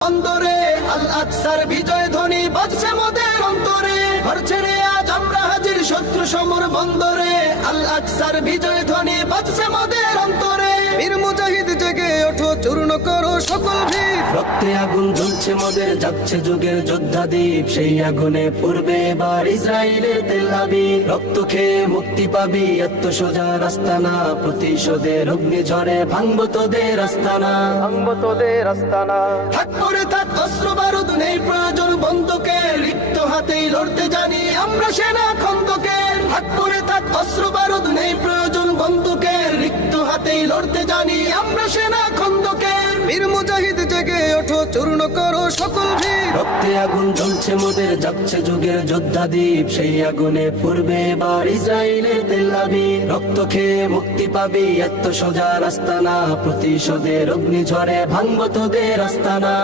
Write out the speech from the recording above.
অন্তরে আল আকসার বিজয় ধ্বনি বাজছে মোদের অন্তরে, ঘর ছেড়ে আজ আমরা হাজির শত্রু সমর বন্দরে। আল আকসার বিজয় ধ্বনি বাজছে মোদের অন্তরে। বীর মুজাহিদ জেগে ওঠো, চূর্ণ করো সকল ভিড়। রক্তে আগুন জ্বলছে মোদের, যাচ্ছে যুগের যোদ্ধা দ্বীপ। সেই আগুনে পূর্বে এবার ইসরায়েলের তেল আবিব। রক্ত খেয়ে মুক্তি পাবি, এত সোজা রাস্তা না। প্রতিশোধের অগ্নি ঝরে ভাঙবো তোদের আস্তানা, ভাঙবো তোদের আস্তানা। থাক করে থাক অস্ত্র বারুদ, নেই প্রয়োজন বন্দুকের। রিক্ত হাতেই লড়তে জানি আমরা সেনা খন্দকের। থাক করে থাক অস্ত্র বারুদ, নেই প্রয়োজন বন্দুকের। রিক্ত হাতেই লড়তে জানি আমরা সেনা খন্দকের। বীর মুজাহিদ জেগে ওঠো, চূর্ণ করো সকল ভিড়। রক্তে আগুন জ্বলছে মোদের, যাচ্ছে যুগের যোদ্ধা দ্বীপ। সেই আগুনে পূর্বে এবার ইসরায়েলের তেল আবিব। রক্ত খেয়ে মুক্তি পাবি, এত সোজা রাস্তা না। প্রতিশোধের অগ্নি ঝরে ভাঙবো তোদের আস্তানা।